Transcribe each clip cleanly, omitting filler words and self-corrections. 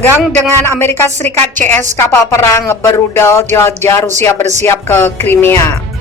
Tegang dengan Amerika Serikat, CS kapal perang berudal jelajah Rusia bersiap ke Crimea.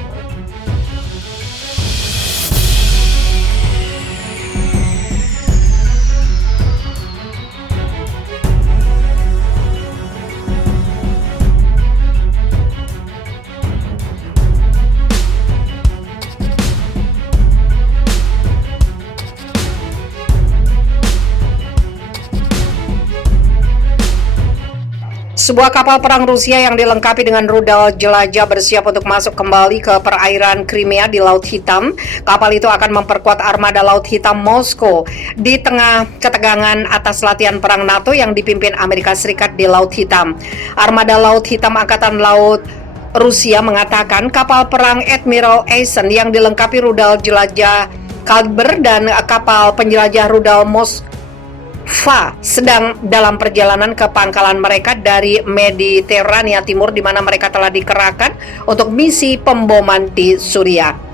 Sebuah kapal perang Rusia yang dilengkapi dengan rudal jelajah bersiap untuk masuk kembali ke perairan Crimea di Laut Hitam. Kapal itu akan memperkuat armada Laut Hitam Moskow di tengah ketegangan atas latihan perang NATO yang dipimpin Amerika Serikat di Laut Hitam. Armada Laut Hitam Angkatan Laut Rusia mengatakan kapal perang Admiral Eisen yang dilengkapi rudal jelajah Kaliber dan kapal penjelajah rudal Moskva sedang dalam perjalanan ke pangkalan mereka dari Mediterania Timur, di mana mereka telah dikerahkan untuk misi pemboman di Suriah.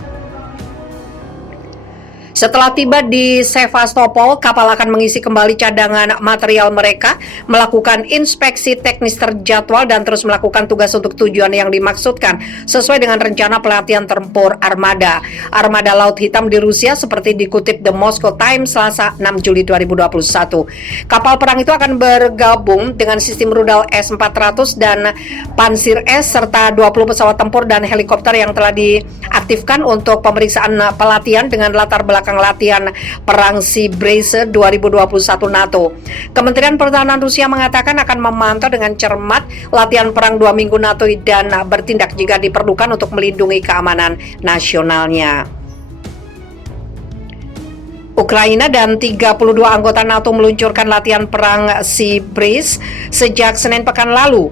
Setelah tiba di Sevastopol, kapal akan mengisi kembali cadangan material mereka, melakukan inspeksi teknis terjadwal, dan terus melakukan tugas untuk tujuan yang dimaksudkan sesuai dengan rencana pelatihan tempur armada. Armada Laut Hitam di Rusia seperti dikutip The Moscow Times Selasa 6 Juli 2021. Kapal perang itu akan bergabung dengan sistem rudal S-400 dan Pansir S serta 20 pesawat tempur dan helikopter yang telah diaktifkan untuk pemeriksaan pelatihan dengan latar belakang latihan perang Sea Breeze 2021 NATO. Kementerian Pertahanan Rusia mengatakan akan memantau dengan cermat latihan perang 2 minggu NATO dan bertindak jika diperlukan untuk melindungi keamanan nasionalnya. Ukraina dan 32 anggota NATO meluncurkan latihan perang Sea Breeze sejak Senin pekan lalu,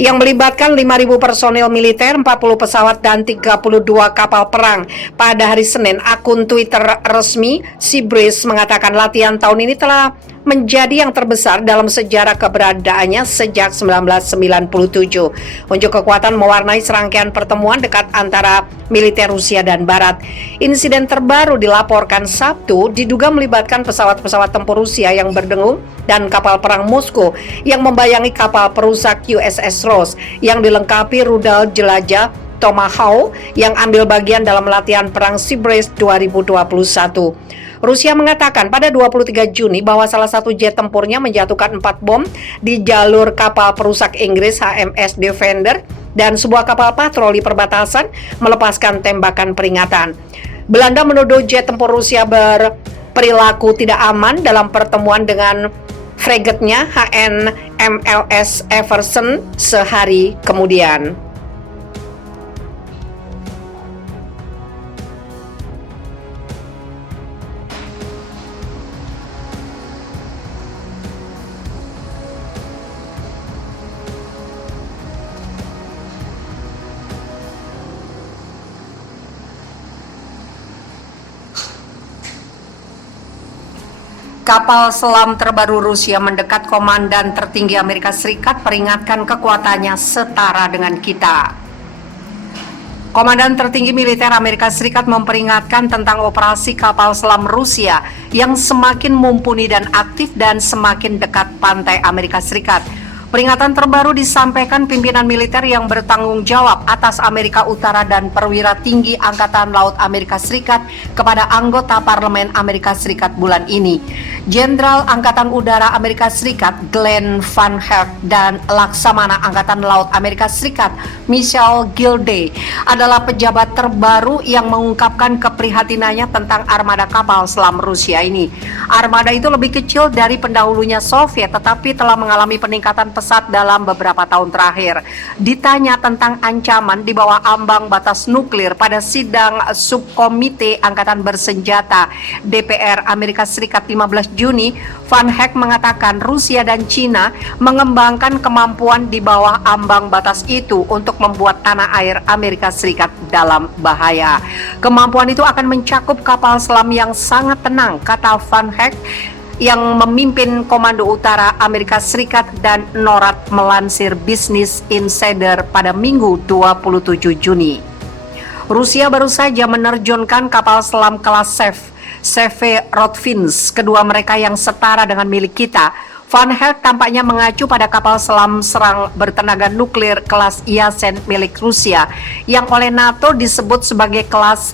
yang melibatkan 5.000 personil militer, 40 pesawat, dan 32 kapal perang. Pada hari Senin, akun Twitter resmi Sea Breeze mengatakan latihan tahun ini telah menjadi yang terbesar dalam sejarah keberadaannya sejak 1997. Unjuk kekuatan mewarnai serangkaian pertemuan dekat antara militer Rusia dan Barat. Insiden terbaru dilaporkan Sabtu diduga melibatkan pesawat-pesawat tempur Rusia yang berdengung dan kapal perang Moskow yang membayangi kapal perusak USS Ross yang dilengkapi rudal jelajah Tomahawk yang ambil bagian dalam latihan perang Sea Breeze 2021. Rusia mengatakan pada 23 Juni bahwa salah satu jet tempurnya menjatuhkan 4 bom di jalur kapal perusak Inggris HMS Defender, dan sebuah kapal patroli perbatasan melepaskan tembakan peringatan. Belanda menuduh jet tempur Rusia berperilaku tidak aman dalam pertemuan dengan fregatnya HNMLS Everson sehari kemudian. Kapal selam terbaru Rusia mendekat komandan tertinggi Amerika Serikat, peringatkan kekuatannya setara dengan kita. Komandan tertinggi militer Amerika Serikat memperingatkan tentang operasi kapal selam Rusia yang semakin mumpuni dan aktif dan semakin dekat pantai Amerika Serikat. Peringatan terbaru disampaikan pimpinan militer yang bertanggung jawab atas Amerika Utara dan perwira tinggi Angkatan Laut Amerika Serikat kepada anggota Parlemen Amerika Serikat bulan ini. Jenderal Angkatan Udara Amerika Serikat Glenn Van Herk dan Laksamana Angkatan Laut Amerika Serikat Michael Gilday adalah pejabat terbaru yang mengungkapkan keprihatinannya tentang armada kapal selam Rusia ini. Armada itu lebih kecil dari pendahulunya Soviet, tetapi telah mengalami peningkatan pesat dalam beberapa tahun terakhir. Ditanya tentang ancaman di bawah ambang batas nuklir pada sidang subkomite Angkatan Bersenjata DPR Amerika Serikat 15 Juni, Van Herk mengatakan Rusia dan China mengembangkan kemampuan di bawah ambang batas itu untuk membuat tanah air Amerika Serikat dalam bahaya. Kemampuan itu akan mencakup kapal selam yang sangat tenang, kata Van Herk yang memimpin Komando Utara Amerika Serikat dan NORAD melansir Business Insider pada Minggu 27 Juni. Rusia baru saja menerjunkan kapal selam kelas SAF Severodvinsk, kedua mereka yang setara dengan milik kita. Van Herk tampaknya mengacu pada kapal selam serang bertenaga nuklir kelas Yasen milik Rusia yang oleh NATO disebut sebagai kelas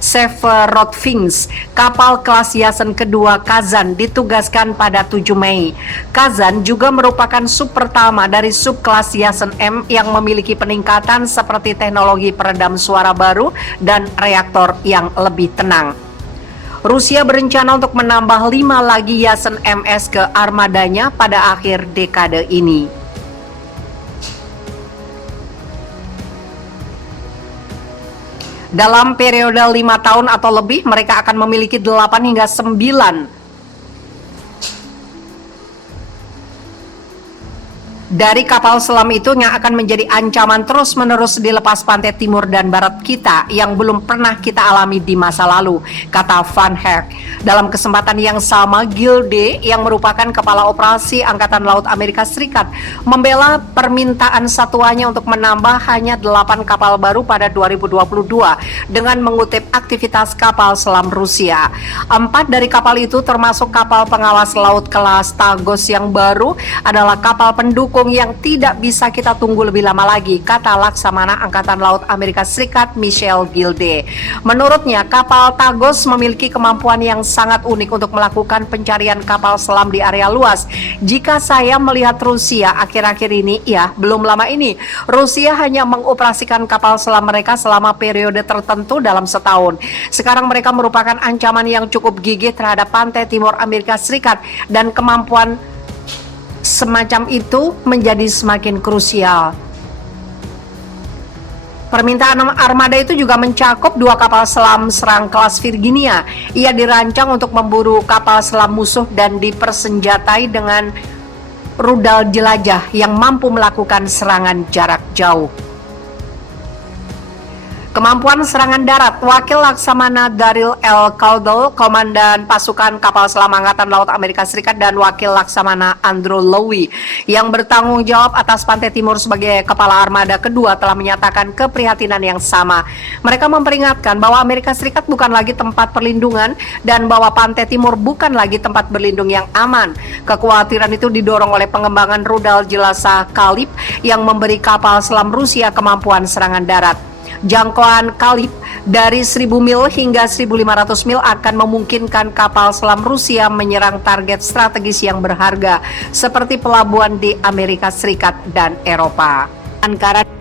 Severodvinsk. Kapal kelas Yasen kedua Kazan ditugaskan pada 7 Mei. Kazan juga merupakan sub pertama dari sub kelas Yasen M yang memiliki peningkatan seperti teknologi peredam suara baru dan reaktor yang lebih tenang. Rusia berencana untuk menambah 5 lagi Yasen MS ke armadanya pada akhir dekade ini. Dalam periode 5 tahun atau lebih, mereka akan memiliki 8 hingga 9 dari kapal selam itu yang akan menjadi ancaman terus-menerus di lepas pantai timur dan barat kita yang belum pernah kita alami di masa lalu, kata Van Herk. Dalam kesempatan yang sama, Gilde yang merupakan kepala operasi Angkatan Laut Amerika Serikat membela permintaan satuannya untuk menambah hanya 8 kapal baru pada 2022 dengan mengutip aktivitas kapal selam Rusia. 4 dari kapal itu termasuk kapal pengawas laut kelas Tagos yang baru adalah kapal pendukung yang tidak bisa kita tunggu lebih lama lagi, kata Laksamana Angkatan Laut Amerika Serikat Michelle Gilde. Menurutnya, kapal Tagos memiliki kemampuan yang sangat unik untuk melakukan pencarian kapal selam di area luas. Jika saya melihat Rusia akhir-akhir ini, ya belum lama ini, Rusia hanya mengoperasikan kapal selam mereka selama periode tertentu dalam setahun. Sekarang mereka merupakan ancaman yang cukup gigih terhadap pantai timur Amerika Serikat dan kemampuan semacam itu menjadi semakin krusial. Permintaan armada itu juga mencakup 2 kapal selam serang kelas Virginia. Ia dirancang untuk memburu kapal selam musuh dan dipersenjatai dengan rudal jelajah yang mampu melakukan serangan jarak jauh. Kemampuan serangan darat. Wakil Laksamana Daryl L. Caldwell, Komandan Pasukan Kapal Selam Angkatan Laut Amerika Serikat, dan Wakil Laksamana Andrew Lowy yang bertanggung jawab atas pantai timur sebagai kepala armada kedua telah menyatakan keprihatinan yang sama. Mereka memperingatkan bahwa Amerika Serikat bukan lagi tempat perlindungan dan bahwa pantai timur bukan lagi tempat berlindung yang aman. Kekhawatiran itu didorong oleh pengembangan rudal jelajah Kalib yang memberi kapal selam Rusia kemampuan serangan darat. Jangkauan Kalib dari 1000 mil hingga 1500 mil akan memungkinkan kapal selam Rusia menyerang target strategis yang berharga seperti pelabuhan di Amerika Serikat dan Eropa. Ankara